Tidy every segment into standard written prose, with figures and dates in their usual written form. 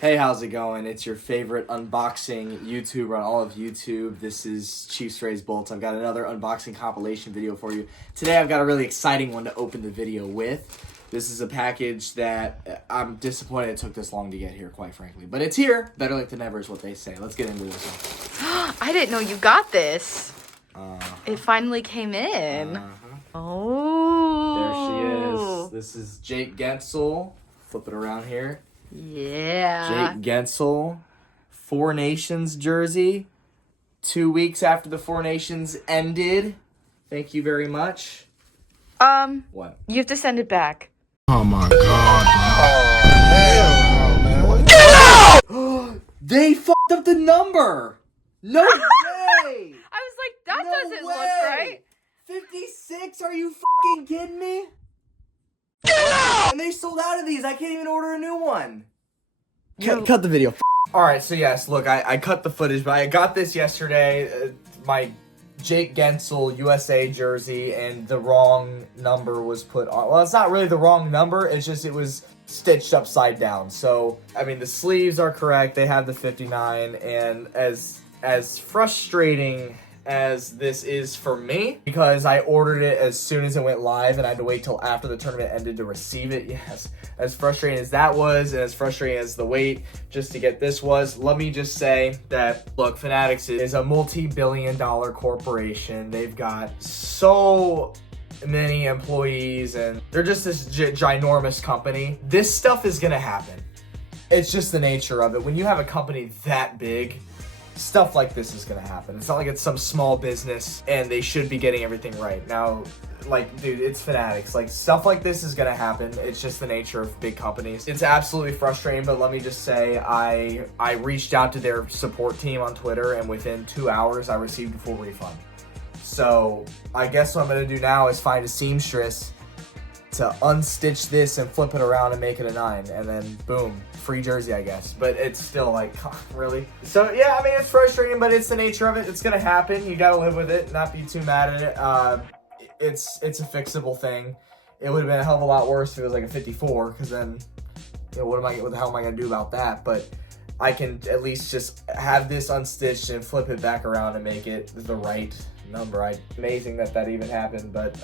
Hey, how's it going? It's your favorite unboxing YouTuber on all of YouTube. This is Chiefs Rays Bolts. I've got another unboxing compilation video for you. Today I've got a really exciting one to open the video with. This is a package that I'm disappointed it took this long to get here, quite frankly. But it's here. Better late than never is what they say. Let's get into this one. I didn't know you got this. It finally came in. Oh. There she is. This is Jake Guentzel. Flip it around here. Yeah. Jake Guentzel, Four Nations jersey. 2 weeks after the Four Nations ended. Thank you very much. What? You have to send it back. Oh my god. Oh, man. They fucked up the number. No way. I was like, that doesn't look right. 56? Are you fucking kidding me? And they sold out of these. I can't even order a new one. Cut the video. Alright, so yes, look, I cut the footage, but I got this yesterday. My Jake Guentzel USA jersey, and the wrong number was put on. Well, it's not really the wrong number. It's just it was stitched upside down. So, I mean, the sleeves are correct. They have the 59, and as frustrating as this is for me, because I ordered it as soon as it went live and I had to wait till after the tournament ended to receive it. Yes, as frustrating as that was, and as frustrating as the wait just to get this was, let me just say that, look, Fanatics is a multi-billion-dollar corporation. They've got so many employees, and they're just this ginormous company. This stuff is gonna happen. It's just the nature of it. When you have a company that big, stuff like this is gonna happen. It's not like it's some small business and they should be getting everything right. Now, like, dude, it's Fanatics. Like, stuff like this is gonna happen. It's just the nature of big companies. It's absolutely frustrating, but let me just say, I reached out to their support team on Twitter, and within 2 hours, I received a full refund. So, I guess what I'm gonna do now is find a seamstress to unstitch this and flip it around and make it a 9, and then boom, free jersey, I guess. But it's still like, really? So yeah, I mean, it's frustrating, but it's the nature of it. It's gonna happen. You gotta live with it, not be too mad at it. It's a fixable thing. It would have been a hell of a lot worse if it was like a 54, because then, you know, what the hell am I gonna do about that? But I can at least just have this unstitched and flip it back around and make it the right number. Amazing that even happened, but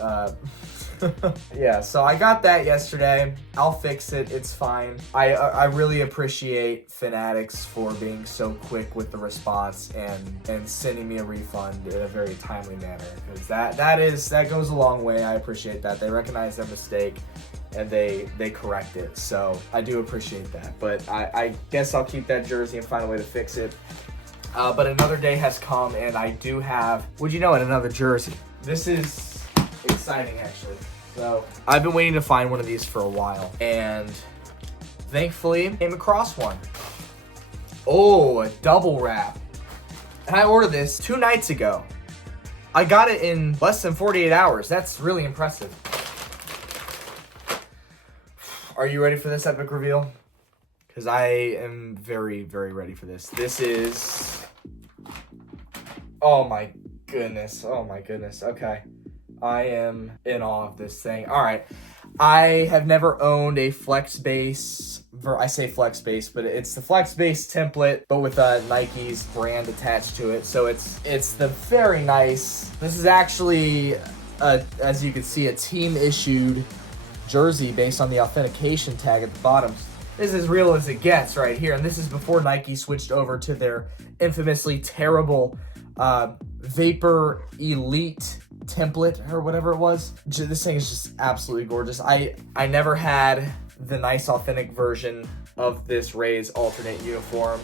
yeah, so I got that yesterday. I'll fix it. It's fine. I really appreciate Fanatics for being so quick with the response and sending me a refund in a very timely manner, because that goes a long way. I appreciate that. They recognize their mistake and they correct it. So I do appreciate that. But I guess I'll keep that jersey and find a way to fix it. But another day has come, and I do have, would you know it, another jersey. This is exciting, actually. So I've been waiting to find one of these for a while, and thankfully came across one. Oh, a double wrap. And I ordered this 2 nights ago. I got it in less than 48 hours. That's really impressive. Are you ready for this epic reveal? Because I am very, very ready for this. This is... Oh my goodness. Oh my goodness. Okay. I am in awe of this thing. Alright. I have never owned a flex base. I say flex base, but it's the flex base template, but with Nike's brand attached to it. So it's the very nice... This is actually, as you can see, a team-issued jersey based on the authentication tag at the bottom. This is as real as it gets right here, and this is before Nike switched over to their infamously terrible Vapor Elite template or whatever it was. This thing is just absolutely gorgeous. I never had the nice authentic version of this Rays alternate uniform.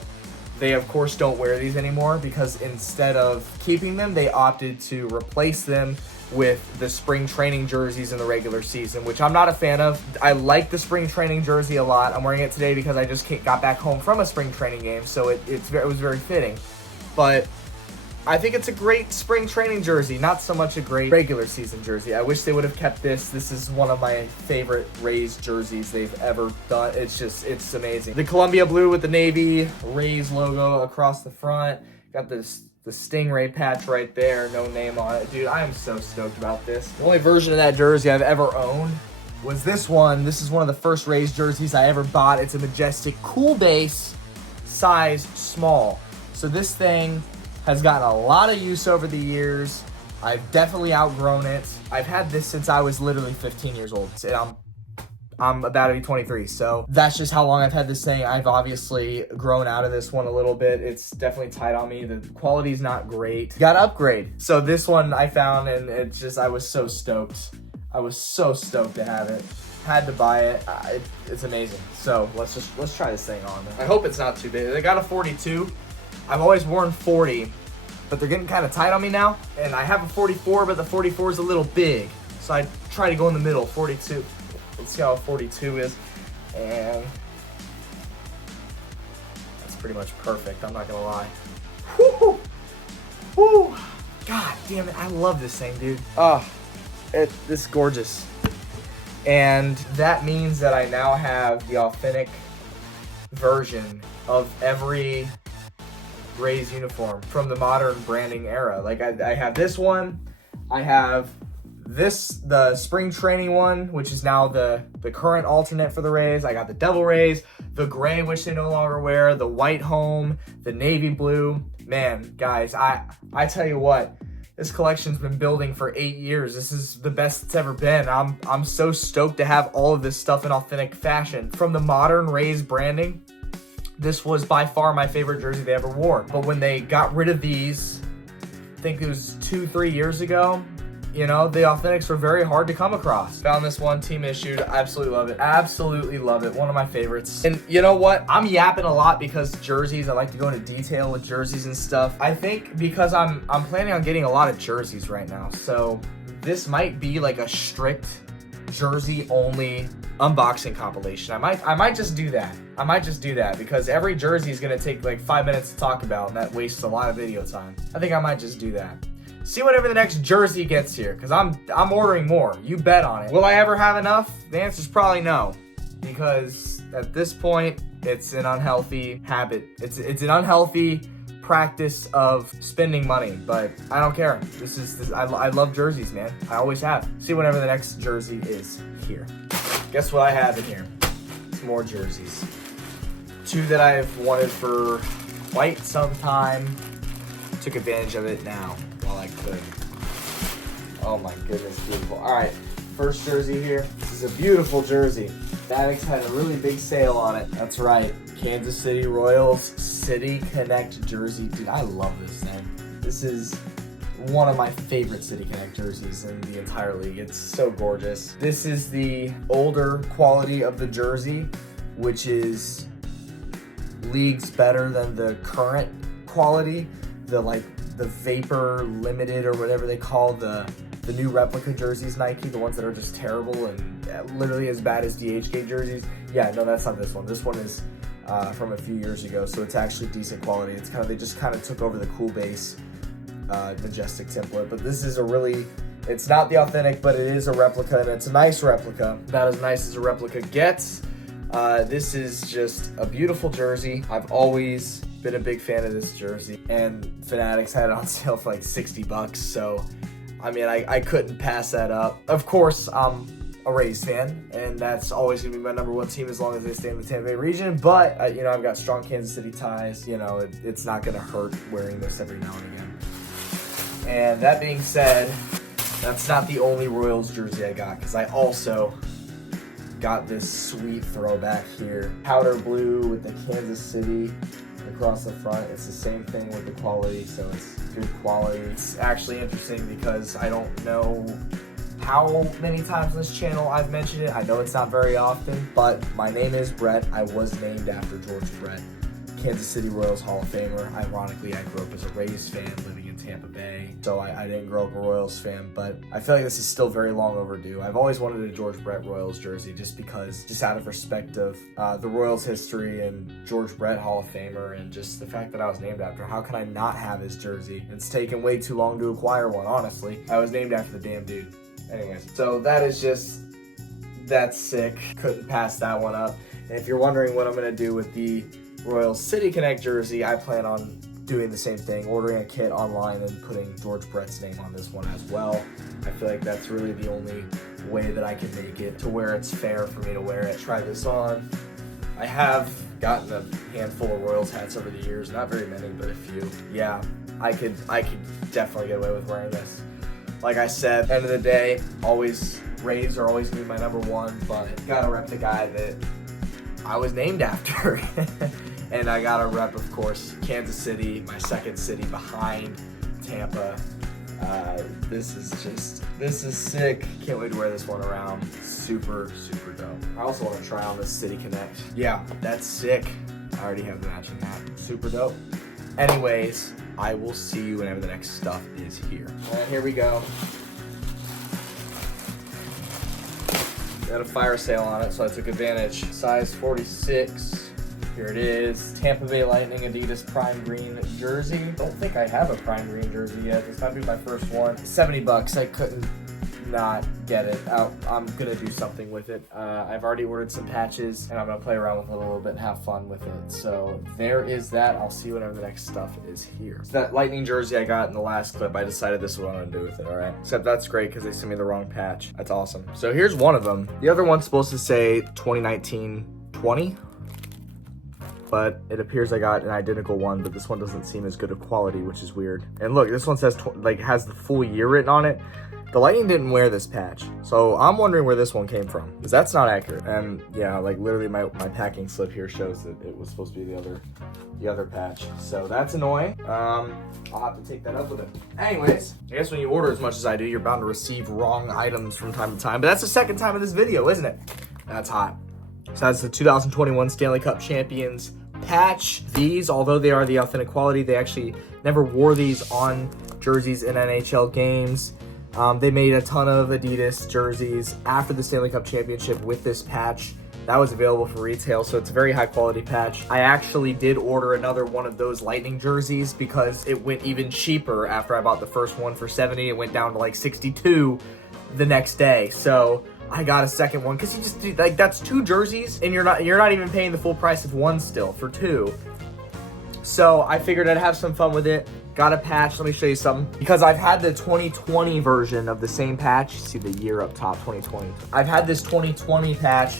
They of course don't wear these anymore, because instead of keeping them, they opted to replace them with the spring training jerseys in the regular season, which I'm not a fan of. I like the spring training jersey a lot. I'm wearing it today because I just got back home from a spring training game, so it was very fitting. But I think it's a great spring training jersey, not so much a great regular season jersey. I wish they would have kept this. This is one of my favorite Rays jerseys they've ever done. It's amazing. The Columbia blue with the Navy Rays logo across the front. Got the Stingray patch right there, no name on it. Dude, I am so stoked about this. The only version of that jersey I've ever owned was this one. This is one of the first Rays jerseys I ever bought. It's a Majestic cool base size small. So this thing has gotten a lot of use over the years. I've definitely outgrown it. I've had this since I was literally 15 years old. And I'm about to be 23, so that's just how long I've had this thing. I've obviously grown out of this one a little bit. It's definitely tight on me. The quality's not great. Got to upgrade. So this one I found, and it's just, I was so stoked. I was so stoked to have it. Had to buy it. It's amazing. So let's try this thing on. I hope it's not too big. They got a 42. I've always worn 40, but they're getting kind of tight on me now. And I have a 44, but the 44 is a little big. So I try to go in the middle, 42. Let's see how a 42 is, and that's pretty much perfect, I'm not gonna lie. Woo! Woo! God damn it, I love this thing, dude. This is gorgeous. And that means that I now have the authentic version of every Rays uniform from the modern branding era. Like I have this one, I have the spring training one, which is now the current alternate for the Rays. I got the Devil Rays, the gray, which they no longer wear, the white home, the navy blue. Man, guys, I tell you what, this collection's been building for 8 years. This is the best it's ever been. I'm so stoked to have all of this stuff in authentic fashion. From the modern Rays branding, this was by far my favorite jersey they ever wore. But when they got rid of these, I think it was 2-3 years ago, you know, the authentics were very hard to come across. Found this one, team issued. Absolutely love it. Absolutely love it. One of my favorites. And you know what? I'm yapping a lot because jerseys, I like to go into detail with jerseys and stuff. I think because I'm planning on getting a lot of jerseys right now. So this might be like a strict jersey only unboxing compilation. I might just do that. I might just do that because every jersey is gonna take like 5 minutes to talk about, and that wastes a lot of video time. I think I might just do that. See whatever the next jersey gets here, because I'm ordering more. You bet on it. Will I ever have enough? The answer is probably no, because at this point, it's an unhealthy habit. It's an unhealthy practice of spending money, but I don't care. I love jerseys, man. I always have. See whatever the next jersey is here. Guess what I have in here? It's more jerseys. 2 that I've wanted for quite some time. Took advantage of it now while I could. Oh my goodness, beautiful. All right, first jersey here. This is a beautiful jersey. Fanatics had a really big sale on it. That's right, Kansas City Royals City Connect jersey. Dude, I love this thing. This is one of my favorite City Connect jerseys in the entire league. It's so gorgeous. This is the older quality of the jersey, which is leagues better than the current quality. The Vapor Limited or whatever they call the new replica jerseys, Nike, the ones that are just terrible and literally as bad as DHgate jerseys. Yeah, no, that's not this one. This one is from a few years ago, so it's actually decent quality. It's they just kind of took over the Cool Base Majestic template, but this is it's not the authentic, but it is a replica, and it's a nice replica. About as nice as a replica gets. This is just a beautiful jersey. I've always been a big fan of this jersey, and Fanatics had it on sale for like $60, so I mean, I couldn't pass that up. Of course, I'm a Rays fan, and that's always gonna be my number one team as long as they stay in the Tampa Bay region, but you know, I've got strong Kansas City ties. You know, it's not gonna hurt wearing this every now and again. And that being said, that's not the only Royals jersey I got, because I also got this sweet throwback here. Powder blue with the Kansas City across the front. It's the same thing with the quality, so it's good quality. It's actually interesting because I don't know how many times on this channel I've mentioned it. I know it's not very often, but my name is Brett. I was named after George Brett, Kansas City Royals Hall of Famer. Ironically, I grew up as a Rays fan living in Tampa Bay, so I didn't grow up a Royals fan, but I feel like this is still very long overdue. I've always wanted a George Brett Royals jersey just out of respect of the Royals history and George Brett Hall of Famer, and just the fact that I was named after. How can I not have his jersey? It's taken way too long to acquire one, honestly. I was named after the damn dude. Anyways, so that's sick. Couldn't pass that one up. And if you're wondering what I'm gonna do with the Royals City Connect jersey, I plan on doing the same thing, ordering a kit online and putting George Brett's name on this one as well. I feel like that's really the only way that I can make it to where it's fair for me to wear it. Try this on. I have gotten a handful of Royals hats over the years. Not very many, but a few. Yeah, I could definitely get away with wearing this. Like I said, end of the day, Rays are always gonna be my number one, but gotta rep the guy that I was named after. And I gotta rep, of course, Kansas City, my second city behind Tampa. This is sick. Can't wait to wear this one around. Super, super dope. I also want to try on this City Connect. Yeah, that's sick. I already have the matching hat. Super dope. Anyways, I will see you whenever the next stuff is here. And here we go. Got a fire sale on it, so I took advantage. Size 46. Here it is. Tampa Bay Lightning Adidas Primegreen jersey. Don't think I have a Primegreen jersey yet. This might be my first one. $70. I couldn't not get it. I'm gonna do something with it. I've already ordered some patches, and I'm gonna play around with it a little bit and have fun with it. So there is that. I'll see you whenever the next stuff is here. So that Lightning jersey I got in the last clip, I decided this is what I'm gonna do with it, all right? Except that's great because they sent me the wrong patch. That's awesome. So here's one of them. The other one's supposed to say 2019-20. But it appears I got an identical one, but this one doesn't seem as good of quality, which is weird. And look, this one says, has the full year written on it. The Lightning didn't wear this patch, so I'm wondering where this one came from, because that's not accurate. And yeah, like literally my packing slip here shows that it was supposed to be the other patch. So that's annoying. I'll have to take that up with it. Anyways, I guess when you order as much as I do, you're bound to receive wrong items from time to time, but that's the second time in this video, isn't it? That's hot. So that's the 2021 Stanley Cup Champions patch. These, although they are the authentic quality, they actually never wore these on jerseys in NHL games. They made a ton of Adidas jerseys after the Stanley Cup Championship with this patch. That was available for retail, so it's a very high quality patch. I actually did order another one of those Lightning jerseys because it went even cheaper after I bought the first one for $70. It went down to like $62 the next day. So I got a second one because you just like, that's two jerseys and you're not even paying the full price of one still for two. So I figured I'd have some fun with it. Got a patch. Let me show you something. Because I've had the 2020 version of the same patch. You see the year up top, 2020. I've had this 2020 patch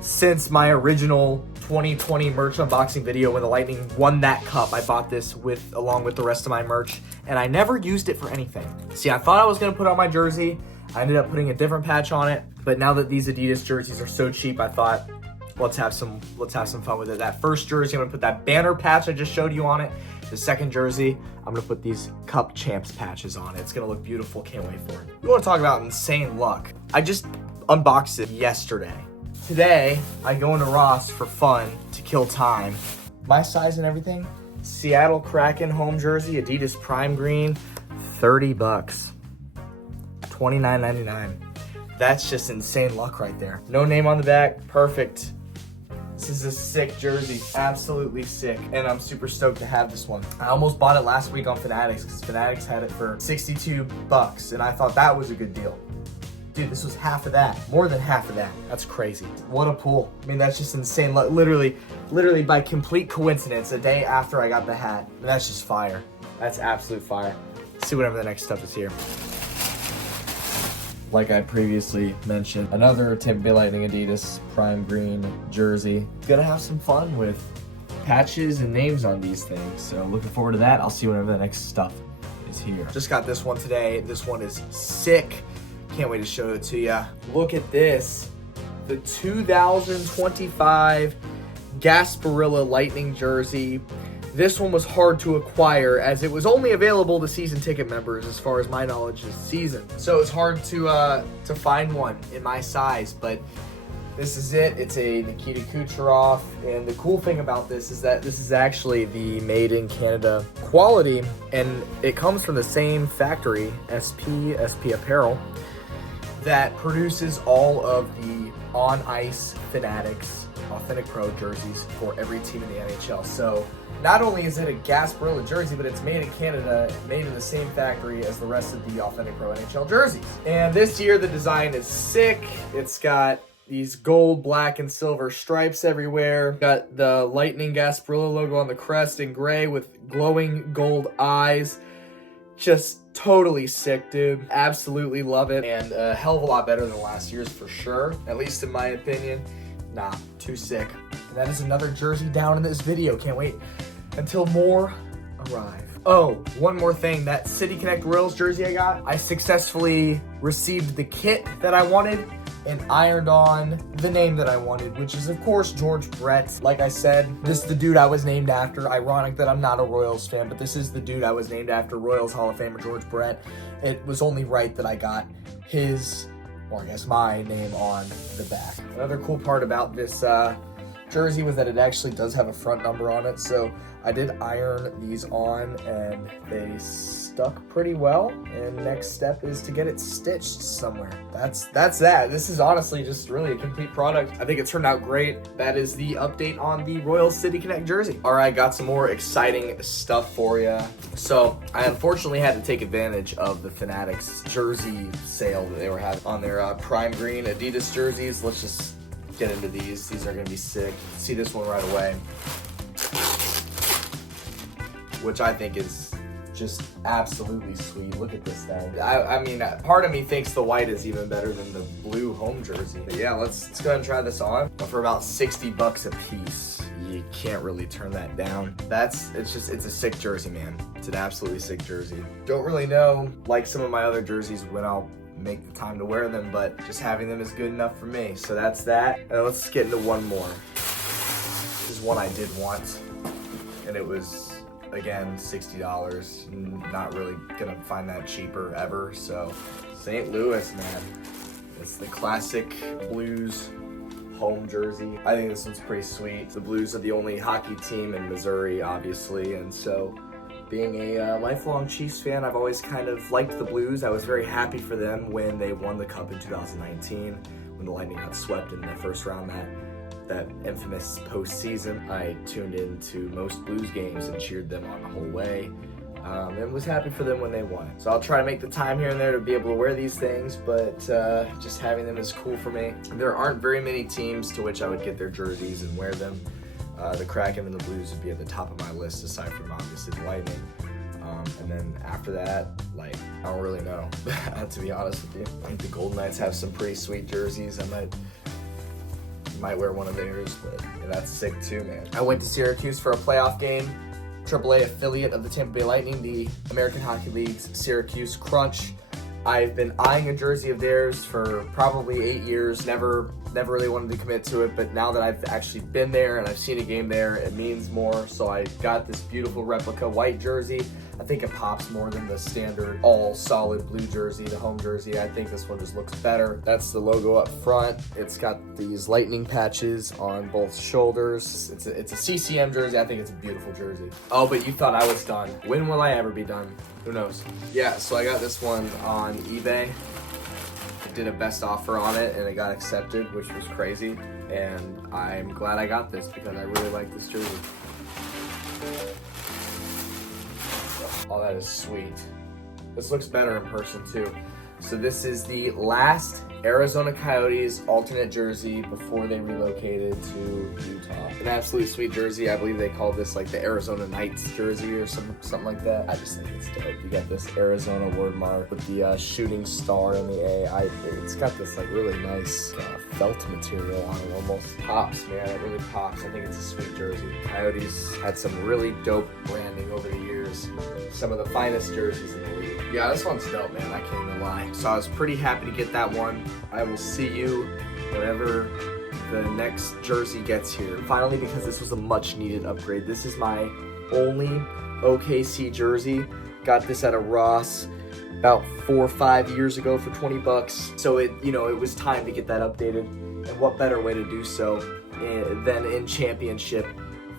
since my original 2020 merch unboxing video when the Lightning won that cup. I bought this along with the rest of my merch, and I never used it for anything. See, I thought I was gonna put on my jersey. I ended up putting a different patch on it, but now that these Adidas jerseys are so cheap, I thought, let's have some fun with it. That first jersey, I'm gonna put that banner patch I just showed you on it. The second jersey, I'm gonna put these Cup Champs patches on it. It's gonna look beautiful, can't wait for it. You wanna talk about insane luck? I just unboxed it yesterday. Today, I go into Ross for fun, to kill time. My size and everything, Seattle Kraken home jersey, Adidas Primegreen, $30. $29.99. That's just insane luck right there. No name on the back, perfect. This is a sick jersey, absolutely sick, and I'm super stoked to have this one. I almost bought it last week on Fanatics because Fanatics had it for $62, and I thought that was a good deal. Dude, this was half of that, more than half of that. That's crazy. What a pull. I mean, that's just insane. Literally by complete coincidence, a day after I got the hat. That's just fire. That's absolute fire. See whatever the next stuff is here. Like I previously mentioned, another Tampa Bay Lightning Adidas Primegreen jersey. Gonna have some fun with patches and names on these things. So looking forward to that. I'll see you whenever the next stuff is here. Just got this one today. This one is sick. Can't wait to show it to you. Look at this. The 2025 Gasparilla Lightning jersey. This one was hard to acquire as it was only available to season ticket members as far as my knowledge this season. So it's hard to find one in my size, but this is it. It's a Nikita Kucherov, and the cool thing about this is that this is actually the made in Canada quality, and it comes from the same factory, SP Apparel, that produces all of the on-ice Fanatics Authentic Pro jerseys for every team in the NHL. So not only is it a Gasparilla jersey, but it's made in Canada, made in the same factory as the rest of the Authentic Pro NHL jerseys. And this year the design is sick. It's got these gold, black, and silver stripes everywhere. Got the Lightning Gasparilla logo on the crest in gray with glowing gold eyes. Just totally sick, dude. Absolutely love it. And a hell of a lot better than last year's for sure, at least in my opinion. Nah, too sick. And that is another jersey down in this video. Can't wait until more arrive. Oh, one more thing. That City Connect Royals jersey I got, I successfully received the kit that I wanted and ironed on the name that I wanted, which is, of course, George Brett. Like I said, this is the dude I was named after. Ironic that I'm not a Royals fan, but this is the dude I was named after, Royals Hall of Famer George Brett. It was only right that I got his, or I guess my name on the back. Another cool part about this jersey was that it actually does have a front number on it, so I did iron these on and they stuck pretty well, and next step is to get it stitched somewhere. That's that. This is honestly just really a complete product. I think it turned out great. That is the update on the Royal City Connect jersey. All right, got some more exciting stuff for you. So I unfortunately had to take advantage of the Fanatics jersey sale that they were having on their Primegreen Adidas jerseys. Let's just get into these. These are gonna be sick. See this one right away, which I think is just absolutely sweet. Look at this thing. I mean, part of me thinks the white is even better than the blue home jersey. But yeah, let's go ahead and try this on. For about 60 bucks a piece. You can't really turn that down. It's a sick jersey, man. It's an absolutely sick jersey. Don't really know, like some of my other jerseys, when I'll make the time to wear them, but just having them is good enough for me. So that's that. And let's get into one more. This is one I did want, and it was, again, $60. Not really gonna find that cheaper ever. So St. Louis, man. It's the classic Blues home jersey. I think this one's pretty sweet. The Blues are the only hockey team in Missouri, obviously, and so being a lifelong Chiefs fan, I've always kind of liked the Blues. I was very happy for them when they won the Cup in 2019, when the Lightning got swept in the first round that infamous postseason. I tuned into most Blues games and cheered them on the whole way, and was happy for them when they won. So I'll try to make the time here and there to be able to wear these things, but just having them is cool for me. There aren't very many teams to which I would get their jerseys and wear them. The Kraken and the Blues would be at the top of my list, aside from obviously the Lightning. And then after that, like, I don't really know, to be honest with you. I think the Golden Knights have some pretty sweet jerseys. I might wear one of theirs, but yeah, that's sick too, man. I went to Syracuse for a playoff game. AAA affiliate of the Tampa Bay Lightning, the American Hockey League's Syracuse Crunch. I've been eyeing a jersey of theirs for probably 8 years. Never really wanted to commit to it, but now that I've actually been there and I've seen a game there, it means more. So I got this beautiful replica white jersey. I think it pops more than the standard all solid blue jersey, the home jersey. I think this one just looks better. That's the logo up front. It's got these lightning patches on both shoulders. It's a CCM jersey. I think it's a beautiful jersey. Oh, but you thought I was done. When will I ever be done? Who knows? Yeah, so I got this one on eBay. I did a best offer on it and it got accepted, which was crazy. And I'm glad I got this because I really like this jersey. Oh, that is sweet. This looks better in person too. So this is the last Arizona Coyotes alternate jersey before they relocated to Utah. An absolutely sweet jersey. I believe they call this like the Arizona Knights jersey or something like that. I just think it's dope. You got this Arizona word mark with the shooting star in the A. It's got this like really nice felt material on it. Almost pops, man. It really pops. I think it's a sweet jersey. Coyotes had some really dope branding over the years. Some of the finest jerseys in the league. Yeah, this one's dope, man. I can't even lie. So I was pretty happy to get that one. I will see you whenever the next jersey gets here. Finally, because this was a much needed upgrade. This is my only OKC jersey. Got this at a Ross about 4 or 5 years ago for 20 bucks. So it was time to get that updated. And what better way to do so than in championship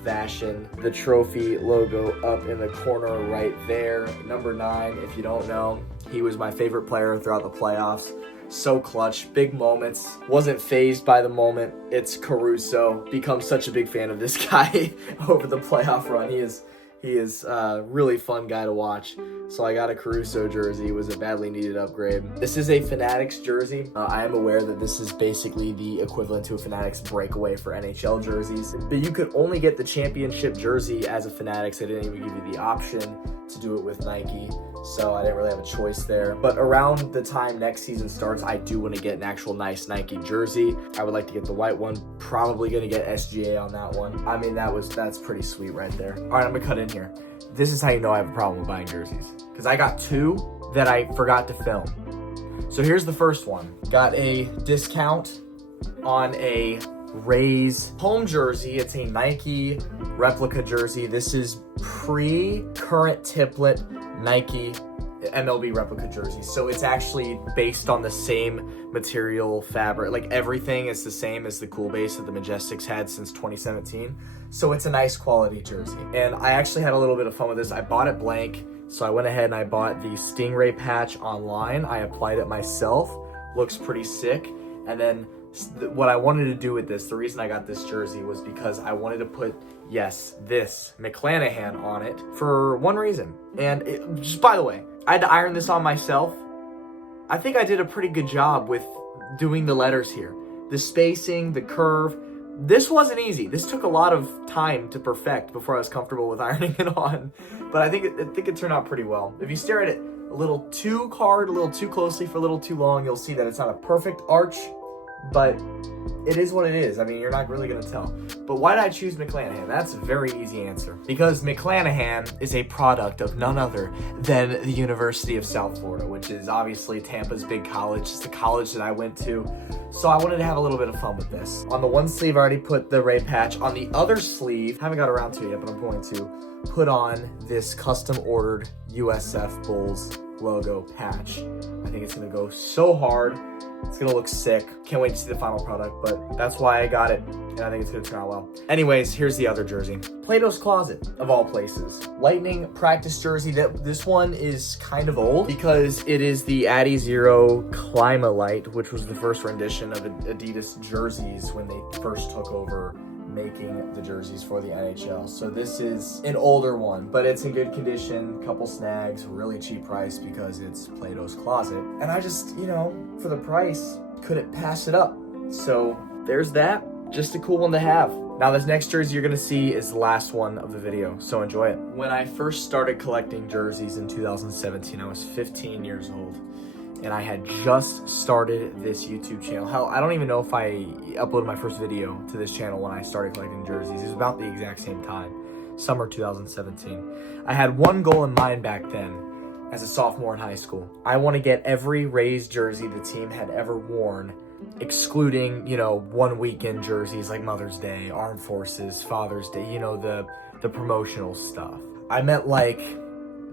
fashion. The trophy logo up in the corner right there. Number 9, if you don't know, he was my favorite player throughout the playoffs. So clutch, big moments, wasn't fazed by the moment. It's Caruso. Become such a big fan of this guy over the playoff run. He is a really fun guy to watch. So I got a Caruso jersey. It was a badly needed upgrade. This is a Fanatics jersey. I am aware that this is basically the equivalent to a Fanatics breakaway for NHL jerseys. But you could only get the championship jersey as a Fanatics. They didn't even give you the option to do it with Nike. So I didn't really have a choice there. But around the time next season starts, I do want to get an actual nice Nike jersey. I would like to get the white one. Probably going to get SGA on that one. I mean, that's pretty sweet right there. All right, I'm going to cut in here. This is how you know I have a problem with buying jerseys. Because I got two that I forgot to film. So here's the first one. Got a discount on a Rays home jersey. It's a Nike replica jersey. This is pre-current template Nike MLB replica jersey. So it's actually based on the same material, fabric, like everything is the same as the cool base that the Majestics had since 2017. So it's a nice quality jersey. And I actually had a little bit of fun with this. I bought it blank. So I went ahead and I bought the Stingray patch online. I applied it myself. Looks pretty sick. And then what I wanted to do with this, the reason I got this jersey was because I wanted to put, yes, this McClanahan on it for one reason. And just by the way, I had to iron this on myself. I think I did a pretty good job with doing the letters here. The spacing, the curve. This wasn't easy. This took a lot of time to perfect before I was comfortable with ironing it on. But I think it turned out pretty well. If you stare at it a little too hard, a little too closely for a little too long, you'll see that it's not a perfect arch, but it is what it is. I mean, you're not really going to tell. But why did I choose McClanahan? That's a very easy answer. Because McClanahan is a product of none other than the University of South Florida, which is obviously Tampa's big college. It's the college that I went to. So I wanted to have a little bit of fun with this. On the one sleeve, I already put the Ray patch. On the other sleeve, haven't got around to it yet, but I'm going to put on this custom ordered USF Bulls logo patch. I think it's going to go so hard. It's gonna look sick. Can't wait to see the final product, but that's why I got it, and I think it's gonna turn out well. Anyways, here's the other jersey. Plato's Closet, of all places. Lightning practice jersey. This one is kind of old because it is the Adi Zero Climalite, which was the first rendition of Adidas jerseys when they first took over making the jerseys for the NHL. So this is an older one, but it's in good condition, couple snags, really cheap price because it's Plato's Closet. And I just, for the price, couldn't pass it up. So there's that. Just a cool one to have. Now this next jersey you're gonna see is the last one of the video, so enjoy it. When I first started collecting jerseys in 2017, I was 15 years old. And I had just started this YouTube channel. Hell, I don't even know if I uploaded my first video to this channel when I started collecting jerseys. It was about the exact same time, summer 2017. I had one goal in mind back then as a sophomore in high school. I want to get every Rays jersey the team had ever worn, excluding, one weekend jerseys like Mother's Day, Armed Forces, Father's Day, the promotional stuff. I meant like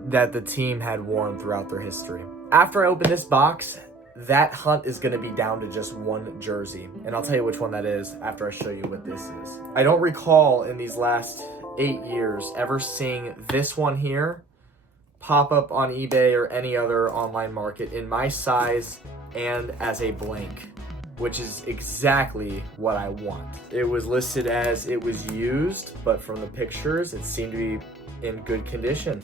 that the team had worn throughout their history. After I open this box, that hunt is going to be down to just one jersey. And I'll tell you which one that is after I show you what this is. I don't recall in these last 8 years ever seeing this one here pop up on eBay or any other online market in my size and as a blank, which is exactly what I want. It was listed as it was used, but from the pictures, it seemed to be in good condition.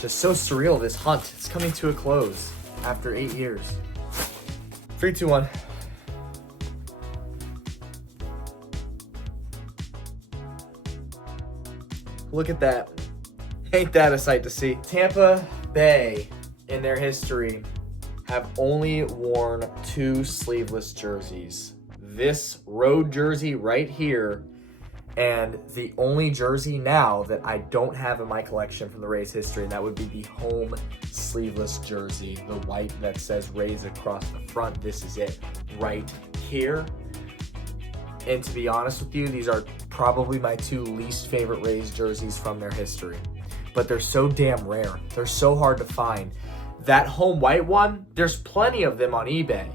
Just so surreal, this hunt. It's coming to a close after 8 years. 3, 2, 1. Look at that. Ain't that a sight to see? Tampa Bay, in their history, have only worn 2 sleeveless jerseys. This road jersey right here, and the only jersey now that I don't have in my collection from the Rays history, and that would be the home sleeveless jersey, the white that says Rays across the front. This is it right here. And to be honest with you, these are probably my 2 least favorite Rays jerseys from their history. But they're so damn rare. They're so hard to find. That home white one, there's plenty of them on eBay.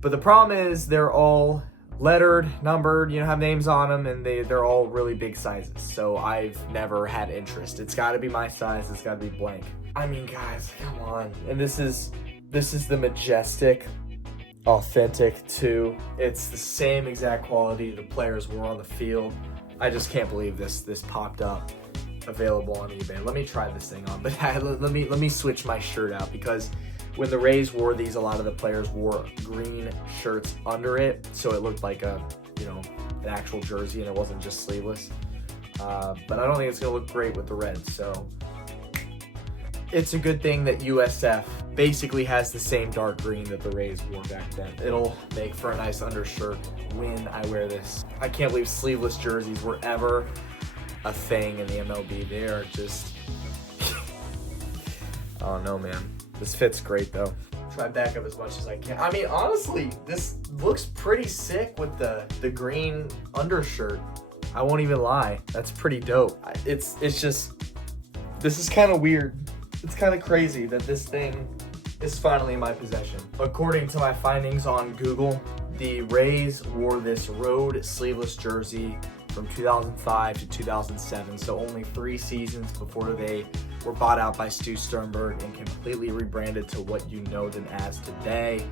But the problem is they're all lettered, numbered, have names on them, and they're all really big sizes. So I've never had interest. It's got to be my size. It's got to be blank. I mean, guys, come on. And this is the Majestic Authentic 2. It's the same exact quality the players were on the field. I just can't believe this popped up. available on eBay. Let me try this thing on, but let me switch my shirt out, because when the Rays wore these, a lot of the players wore green shirts under it, so it looked like a, you know, an actual jersey and it wasn't just sleeveless. But I don't think it's gonna look great with the red, so it's a good thing that USF basically has the same dark green that the Rays wore back then. It'll make for a nice undershirt when I wear this. I can't believe sleeveless jerseys were ever a thing in the MLB. They are just, oh no, man. This fits great though. Try back up as much as I can. I mean, honestly, this looks pretty sick with the green undershirt. I won't even lie. That's pretty dope. It's just, this is kind of weird. It's kind of crazy that this thing is finally in my possession. According to my findings on Google, the Rays wore this road sleeveless jersey from 2005 to 2007, so only 3 seasons before they were bought out by Stu Sternberg and completely rebranded to what you know them as today,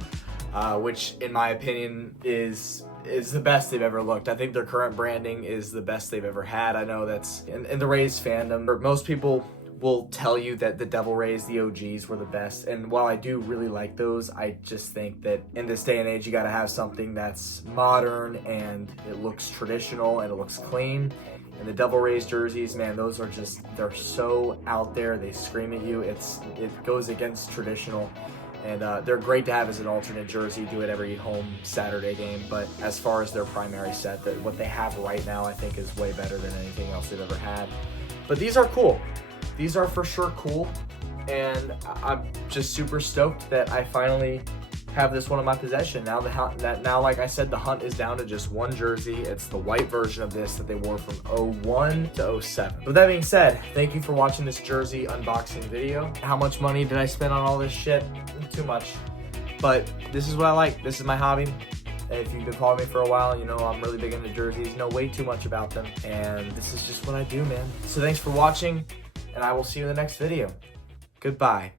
which in my opinion is the best they've ever looked. I think their current branding is the best they've ever had. I know that's in the Rays fandom, most people will tell you that the Devil Rays, the OGs, were the best. And while I do really like those, I just think that in this day and age, you gotta have something that's modern and it looks traditional and it looks clean. And the Devil Rays jerseys, man, those are just, they're so out there. They scream at you. It goes against traditional. And they're great to have as an alternate jersey, do it every home Saturday game. But as far as their primary set, what they have right now, I think is way better than anything else they've ever had. But these are cool. These are for sure cool, and I'm just super stoked that I finally have this one in my possession. Now now, like I said, the hunt is down to just one jersey. It's the white version of this that they wore from 01 to 07. With that being said, thank you for watching this jersey unboxing video. How much money did I spend on all this shit? Too much. But this is what I like. This is my hobby. If you've been following me for a while, you know I'm really big into jerseys. Know way too much about them. And this is just what I do, man. So thanks for watching, and I will see you in the next video. Goodbye.